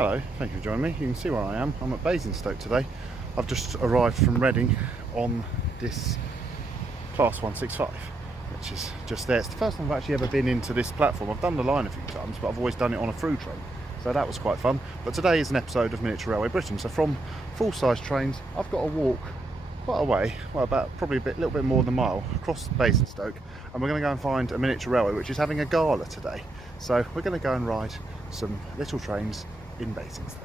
Hello, thank you for joining me. You can see where I am. I'm at Basingstoke today. I've just arrived from Reading on this Class 165, which is just there. It's the first time I've actually ever been into this platform. I've done the line a few times, but I've always done it on a through train. So that was quite fun. But today is an episode of Miniature Railway Britain. So from full-size trains, I've got to walk quite a way, well, about probably a little bit more than a mile, across Basingstoke, and we're going to go and find a miniature railway which is having a gala today. So we're going to go and ride some little trains in Basingstoke.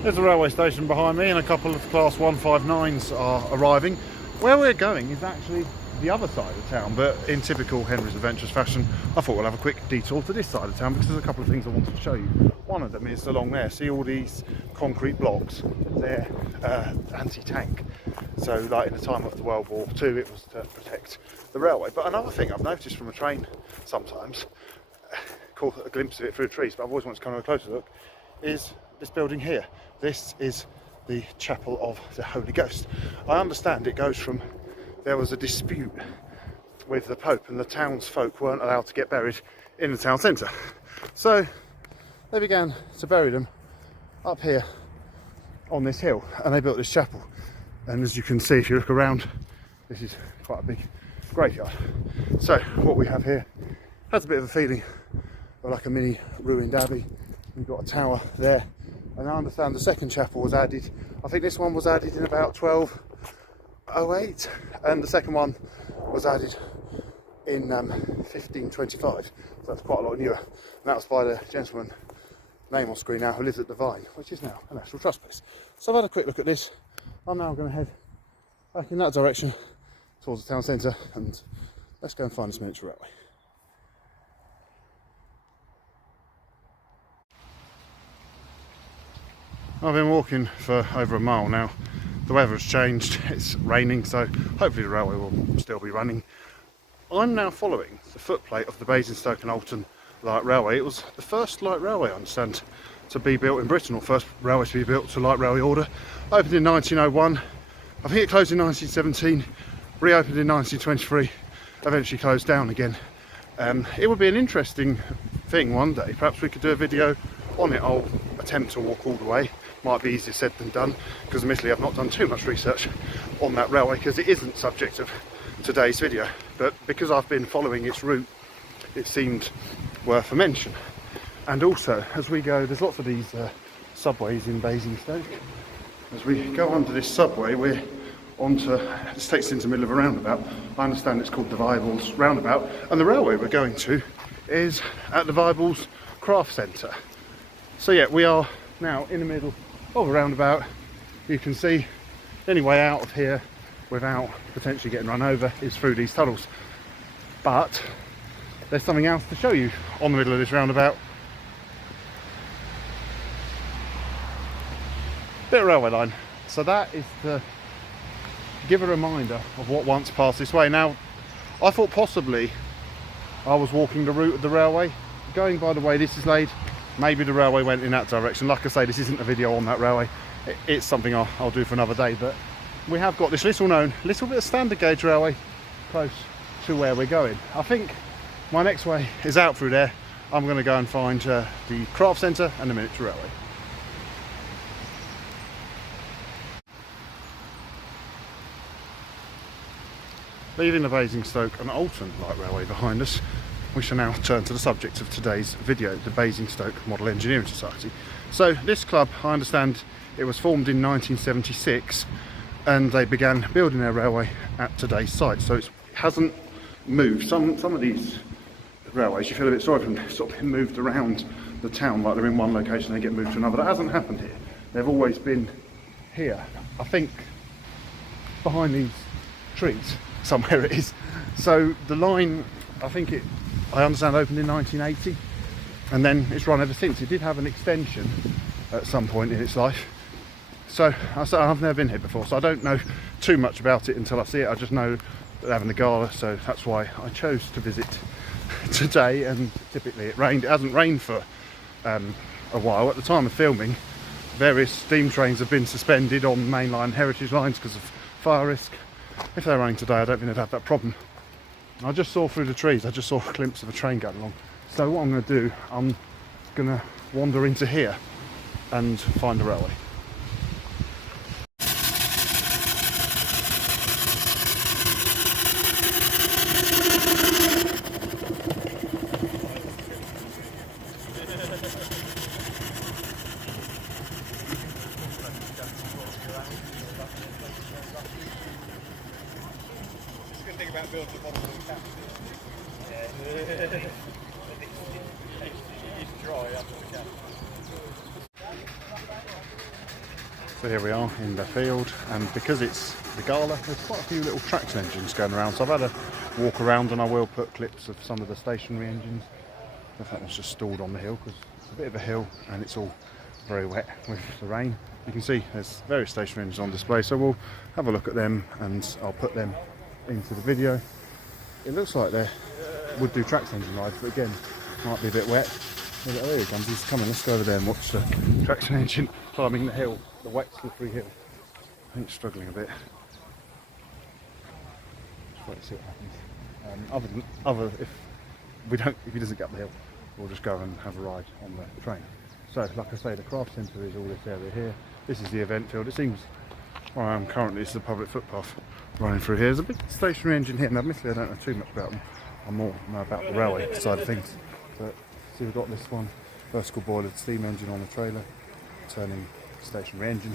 There's a railway station behind me and a couple of Class 159s are arriving. Where we're going is actually the other side of town, but in typical Henry's Adventures fashion, I thought we'll have a quick detour to this side of town because there's a couple of things I wanted to show you. One of them is along there. See all these concrete blocks? They're anti-tank. So like in the time of the World War II, it was to protect the railway. But another thing I've noticed from a train sometimes, caught a glimpse of it through the trees, but I've always wanted to come to a closer look, is this building here. This is the Chapel of the Holy Ghost. I understand it goes from, there was a dispute with the Pope and the townsfolk weren't allowed to get buried in the town centre. So they began to bury them up here on this hill and they built this chapel. And as you can see, if you look around, this is quite a big graveyard. So what we have here has a bit of a feeling of like a mini ruined abbey. We've got a tower there. And I understand the second chapel was added, I think this one was added in about 1208, and the second one was added in 1525, so that's quite a lot newer. And that was by the gentleman, name on screen now, who lives at the Vine, which is now a National Trust place. So I've had a quick look at this. I'm now going to head back in that direction towards the town centre, and let's go and find this miniature railway. I've been walking for over a mile now. The weather has changed, it's raining, so hopefully the railway will still be running. I'm now following the footplate of the Basingstoke and Alton light railway. It was the first light railway, I understand, to be built in Britain, or first railway to be built to light railway order. Opened in 1901, I think it closed in 1917, reopened in 1923, eventually closed down again. It would be an interesting thing one day, perhaps we could do a video on it. I'll attempt to walk all the way. Might be easier said than done, because admittedly I've not done too much research on that railway because it isn't subject of today's video, but because I've been following its route, it seemed worth a mention. And also, as we go, there's lots of these subways in Basingstoke. As we go under this subway, we're onto, this takes us into the middle of a roundabout. I understand it's called the Bibles roundabout, and the railway we're going to is at the Bibles Craft Centre. So yeah, we are now in the middle of a roundabout. You can see the only way out of here without potentially getting run over is through these tunnels. But there's something else to show you on the middle of this roundabout. Bit of railway line. So that is to give a reminder of what once passed this way. Now, I thought possibly I was walking the route of the railway. Going by the way this is laid, maybe the railway went in that direction. Like I say, this isn't a video on that railway. It's something I'll do for another day, but we have got this little bit of standard gauge railway close to where we're going. I think my next way is out through there. I'm going to go and find the craft centre and the miniature railway. Leaving the Basingstoke and Alton light railway behind us, we shall now turn to the subject of today's video, the Basingstoke Model Engineering Society. So this club, I understand, it was formed in 1976 and they began building their railway at today's site, so it hasn't moved. Some of these railways, you feel a bit sorry for them, they've sort of been moved around the town, like they're in one location, they get moved to another. That hasn't happened here. They've always been here. I think behind these trees, somewhere it is. So the line, I understand, opened in 1980, and then it's run ever since. It did have an extension at some point in its life. So I've never been here before, so I don't know too much about it until I see it. I just know that they're having a gala, so that's why I chose to visit today. And typically it rained. It hasn't rained for a while. At the time of filming, various steam trains have been suspended on mainline heritage lines because of fire risk. If they're running today, I don't think they'd have that problem. I just saw through the trees, I just saw a glimpse of a train going along. So what I'm going to do, I'm going to wander into here and find a railway. About building a model of cap. It's dry under the cap. So here we are in the field, and because it's the gala, there's quite a few little traction engines going around. So I've had a walk around, and I will put clips of some of the stationary engines. I think that one's just stalled on the hill because it's a bit of a hill and it's all very wet with the rain. You can see there's various stationary engines on display, so we'll have a look at them and I'll put them into the video. It looks like they would do traction engine rides, but again, might be a bit wet. Oh, there he comes, he's coming. Let's go over there and watch the traction engine climbing the hill, the wet slippery hill. I think it's struggling a bit. Just wait to see what happens. If he doesn't get up the hill, we'll just go and have a ride on the train. So, like I say, the craft centre is all this area here. This is the event field. It seems where I am currently, it's the public footpath running through here. There's a big stationary engine here, and admittedly I don't know too much about them. I more know about the railway side of things. But see, we've got this one, vertical boiler steam engine on the trailer, turning stationary engine.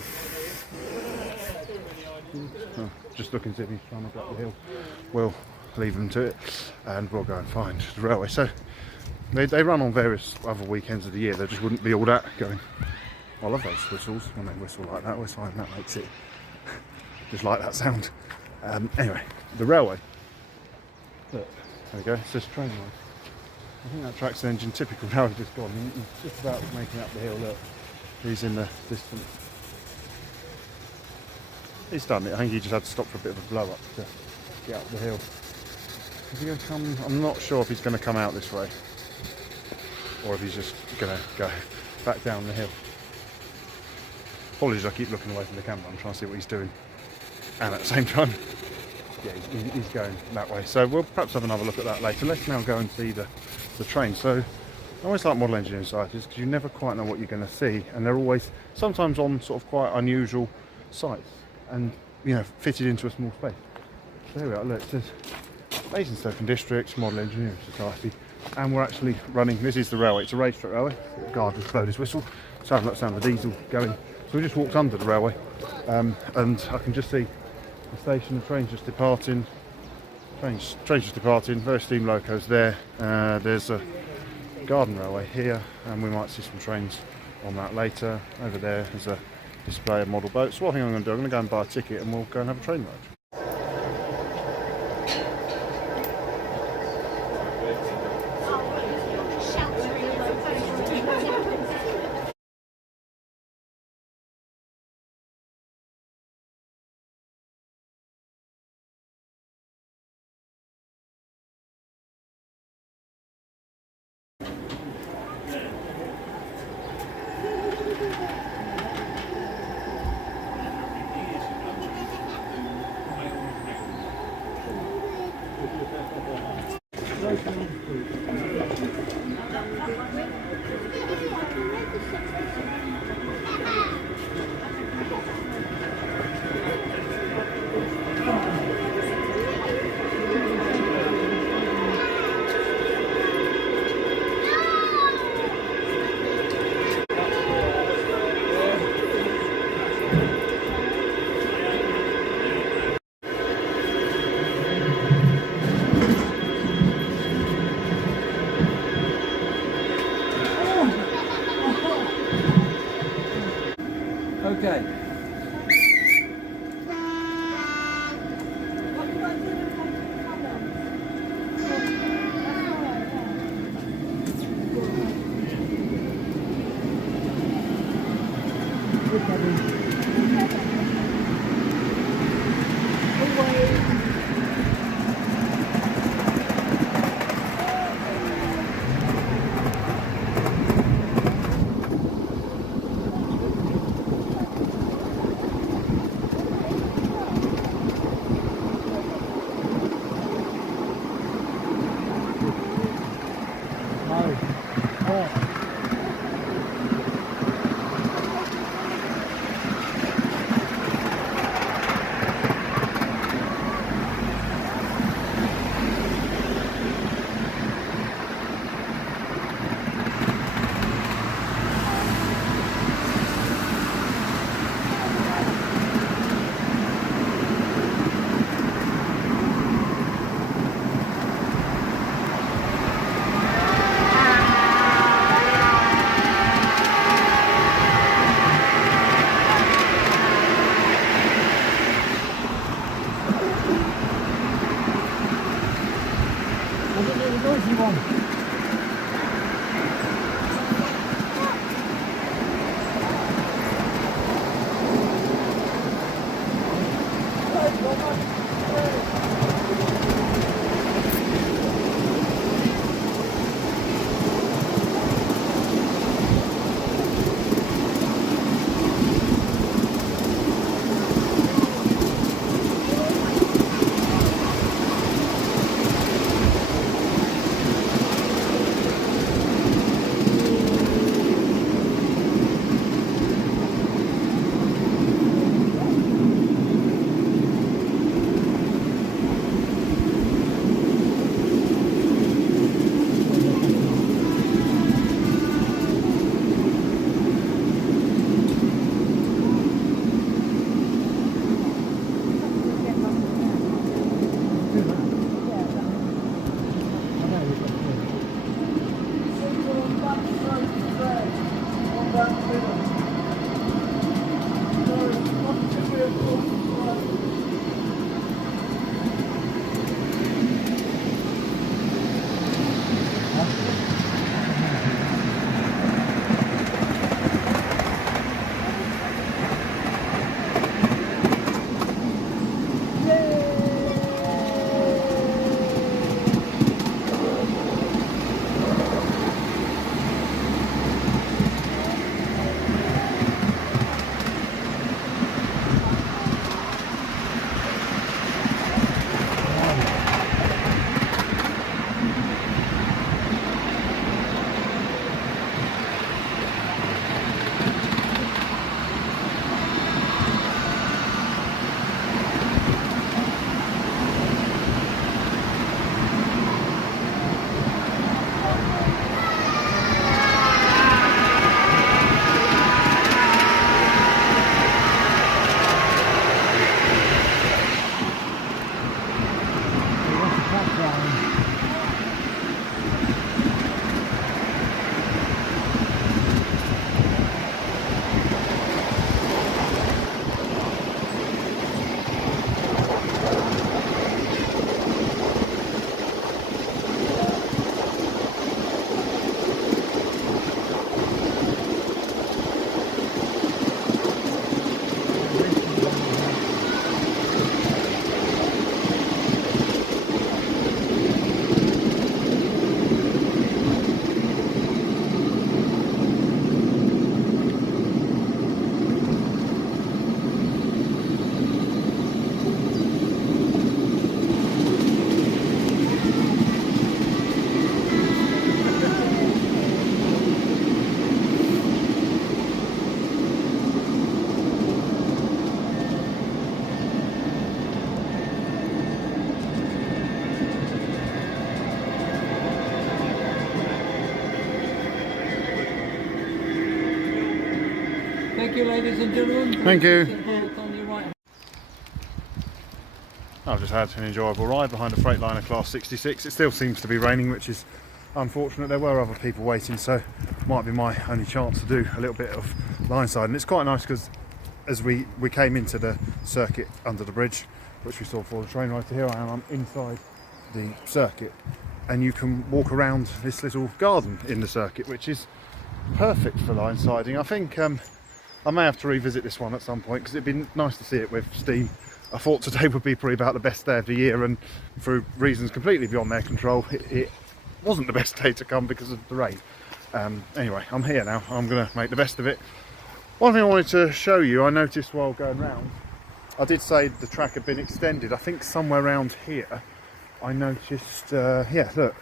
Oh, just looking to see if he's trying to go up the hill. We'll leave him to it, and we'll go and find the railway. So they run on various other weekends of the year. There just wouldn't be all that going. I love those whistles when they whistle like that. Always find that makes it just like that sound. Anyway, the railway. Look, there we go. It says train line. I think that traction engine, typical now, has just gone. He's just about making up the hill. Look, he's in the distance. He's done it. I think he just had to stop for a bit of a blow up to get up the hill. Is he going to come? I'm not sure if he's going to come out this way, or if he's just going to go back down the hill. Apologies, I keep looking away from the camera. I'm trying to see what he's doing, and at the same time, yeah, he's going that way. So we'll perhaps have another look at that later. Let's now go and see the train. So I always like model engineering societies because you never quite know what you're going to see, and they're always sometimes on sort of quite unusual sites, and fitted into a small space. So there we are. Look, it says Basingstoke and Districts Model Engineering Society, and we're actually running. This is the railway. It's a racetrack railway. The guard just blowed his whistle. So I've got the sound of the diesel going. So we just walked under the railway, and I can just see the station. The train's just departing. Train's just departing. Various steam locos there. There's a garden railway here, and we might see some trains on that later. Over there is a display of model boats. So what I think I'm going to do, I'm going to go and buy a ticket, and we'll go and have a train ride. Okay. Thank you, ladies and gentlemen. Thank you. On your right. I've just had an enjoyable ride behind a Freightliner Class 66. It still seems to be raining, which is unfortunate. There were other people waiting, so might be my only chance to do a little bit of line side. And it's quite nice because as we came into the circuit under the bridge, which we saw before the train ride, to here I am, I'm inside the circuit, and you can walk around this little garden in the circuit, which is perfect for line siding. I think I may have to revisit this one at some point because it'd be nice to see it with steam. I thought today would be probably about the best day of the year, and for reasons completely beyond their control, it wasn't the best day to come because of the rain. Anyway, I'm here now. I'm going to make the best of it. One thing I wanted to show you, I noticed while going round, I did say the track had been extended. I think somewhere around here, I noticed, yeah, look.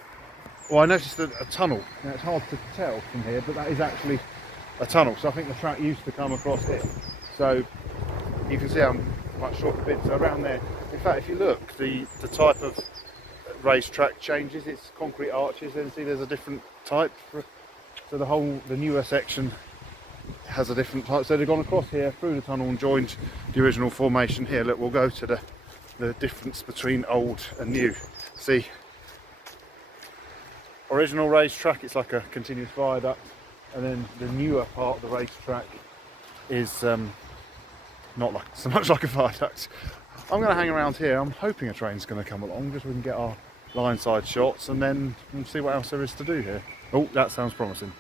Well, I noticed a tunnel. Now, it's hard to tell from here, but that is actually a tunnel. So I think the track used to come across here. So you can see I'm quite short a bit. So around there, in fact, if you look, the type of racetrack changes. It's concrete arches. Then see, there's a different type. So the newer section has a different type. So they've gone across here through the tunnel and joined the original formation here. Look, we'll go to the difference between old and new. See, original racetrack, it's like a continuous viaduct, and then the newer part of the racetrack is not like so much like a viaduct. I'm going to hang around here. I'm hoping a train's going to come along just so we can get our line side shots, and then we'll see what else there is to do here. Oh, that sounds promising.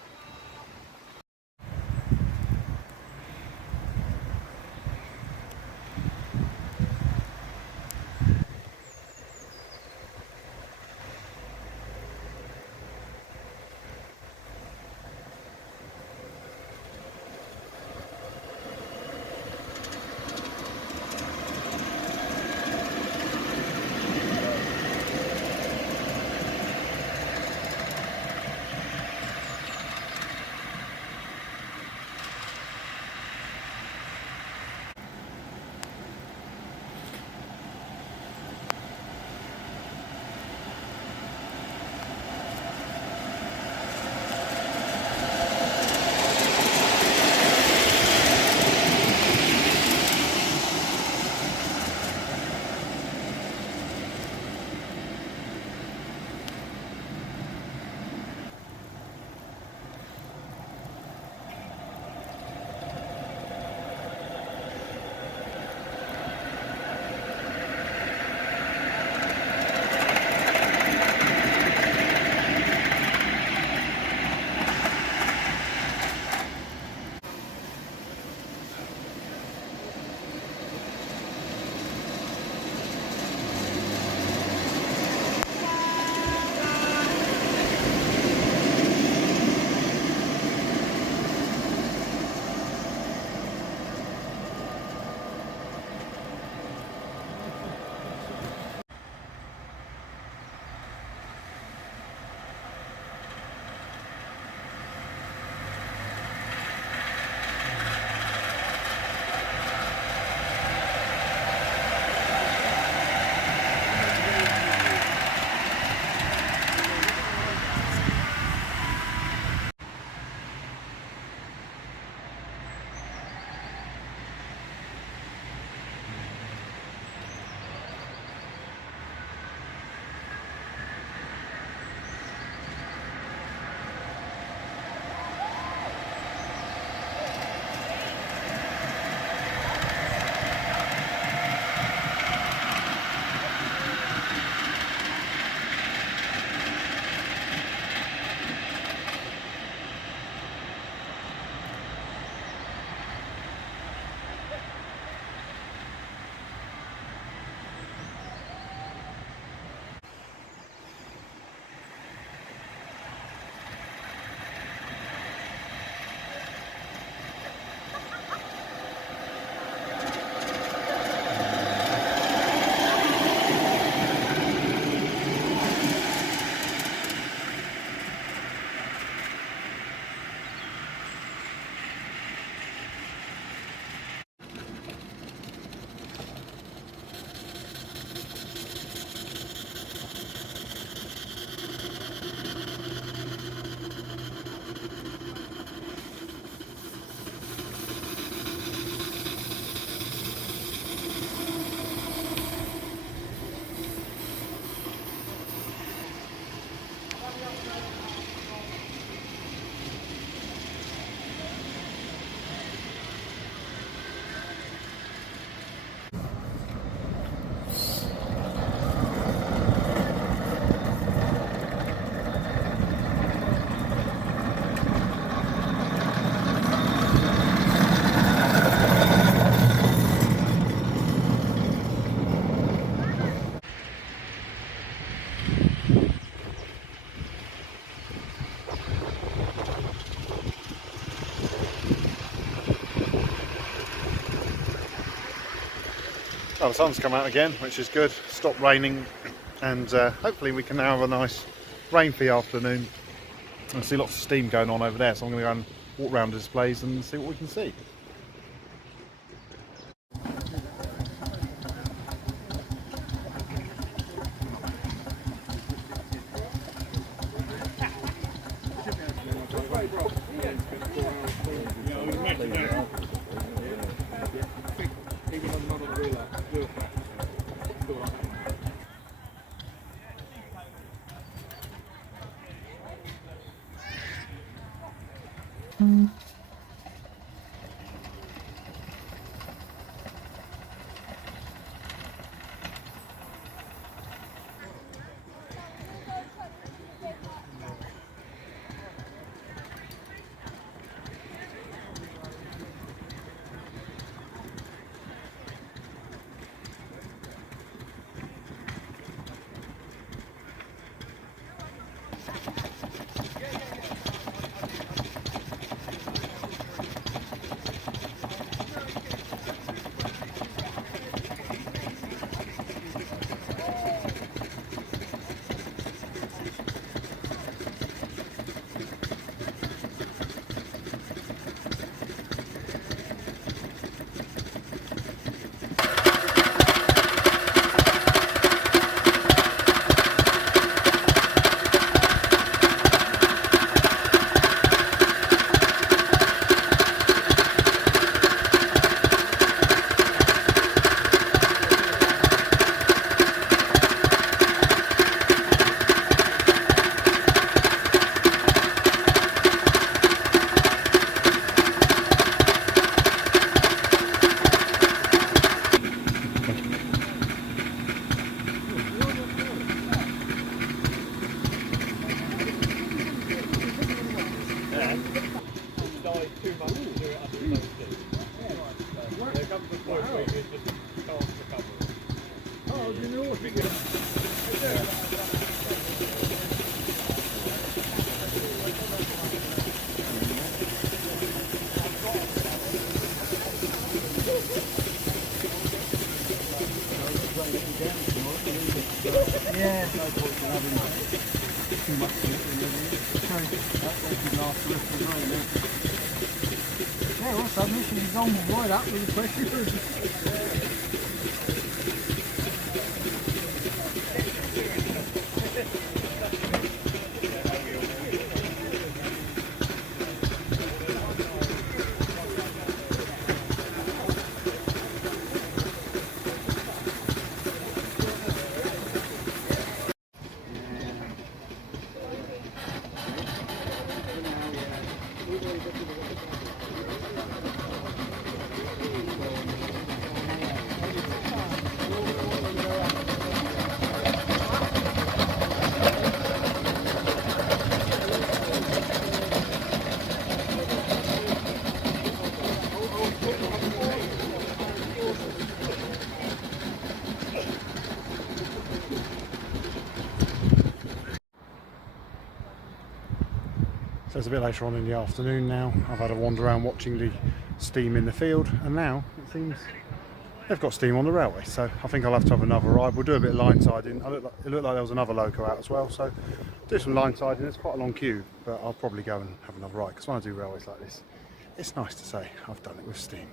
Oh, the sun's come out again, which is good. Stopped raining, and hopefully we can now have a nice rain-free afternoon. I see lots of steam going on over there, so I'm going to go and walk around the displays and see what we can see. Yeah. Too much of it. Yeah, well, suddenly she's gone right up with the pressure. So it's a bit later on in the afternoon now. I've had a wander around watching the steam in the field, and now it seems they've got steam on the railway. So I think I'll have to have another ride. We'll do a bit of line siding. It looked like there was another loco out as well, so do some line siding. It's quite a long queue, but I'll probably go and have another ride, because when I do railways like this, it's nice to say I've done it with steam.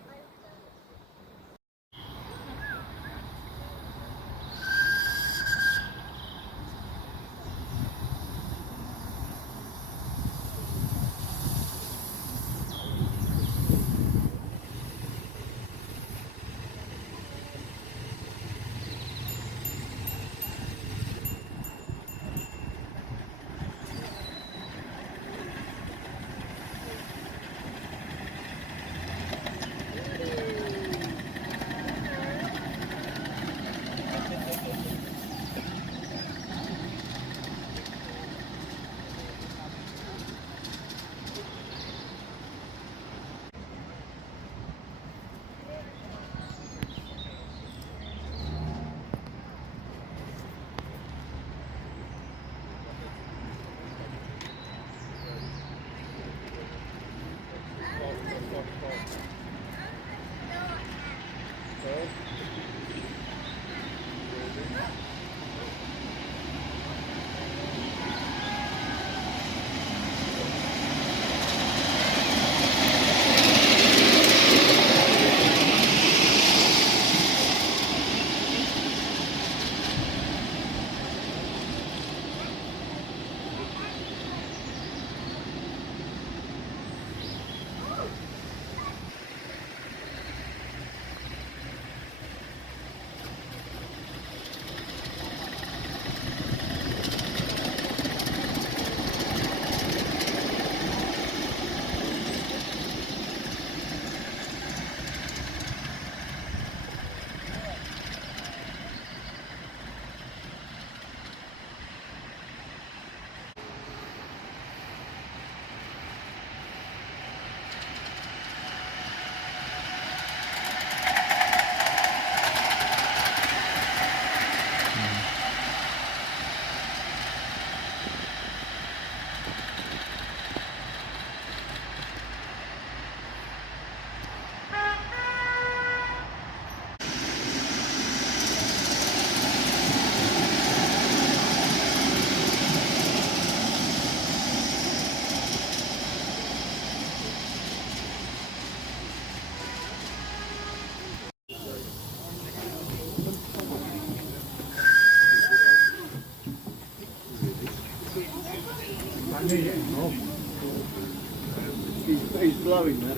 He's blowing that.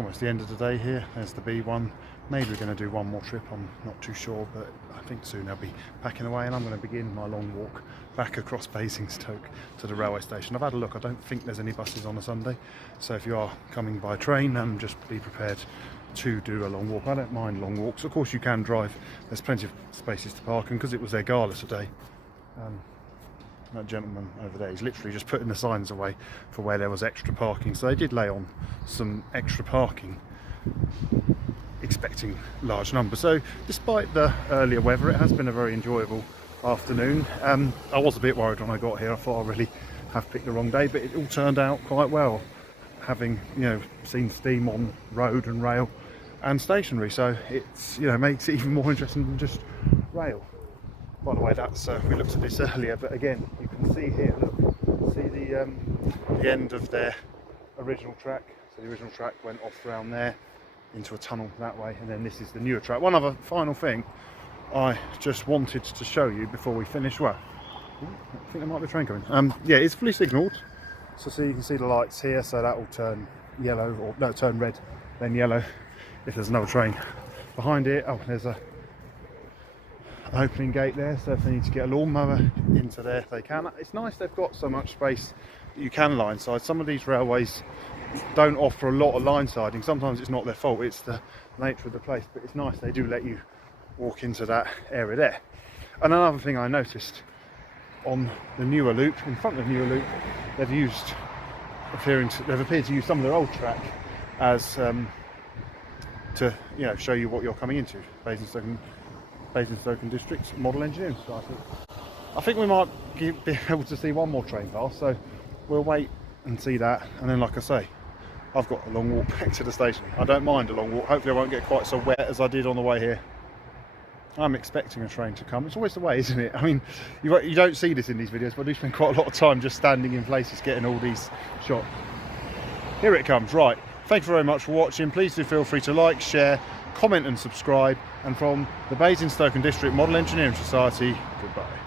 almost the end of the day here. There's the B1. Maybe we're going to do one more trip, I'm not too sure, but I think soon I'll be packing away and I'm going to begin my long walk back across Basingstoke to the railway station. I've had a look, I don't think there's any buses on a Sunday, so if you are coming by train, just be prepared to do a long walk. I don't mind long walks, of course you can drive, there's plenty of spaces to park, and because it was their gala today, that gentleman over there, he's literally just putting the signs away for where there was extra parking, so they did lay on some extra parking expecting large numbers. So despite the earlier weather, it has been a very enjoyable afternoon. I was a bit worried when I got here, I thought I really have picked the wrong day, but it all turned out quite well, having seen steam on road and rail and stationary, so it's makes it even more interesting than just rail. By the way, that's we looked at this earlier, but again you can see here, look, see the end of their original track. So the original track went off around there into a tunnel that way, and then this is the newer track. One other final thing I just wanted to show you before we finish. Well, I think there might be a train coming. Yeah, it's fully signalled, so see, you can see the lights here, so that will turn yellow, or no, turn red then yellow if there's another train behind it. Oh, there's an opening gate there, so if they need to get a lawnmower into there they can. It's nice they've got so much space that you can line side. Some of these railways don't offer a lot of line siding. Sometimes it's not their fault, it's the nature of the place, but it's nice they do let you walk into that area there. And another thing I noticed on the newer loop, in front of the newer loop, they've appeared to use some of their old track as to show you what you're coming into. Basingstoke District Model Engineering Society. I think we might be able to see one more train pass, so we'll wait and see that, and then like I say, I've got a long walk back to the station. I don't mind a long walk, hopefully I won't get quite so wet as I did on the way here. I'm expecting a train to come. It's always the way, isn't it? I mean, you don't see this in these videos, but I do spend quite a lot of time just standing in places getting all these shots. Here it comes. Right, thank you very much for watching. Please do feel free to like, share, comment and subscribe, and from the Basingstoke District Model Engineering Society, goodbye.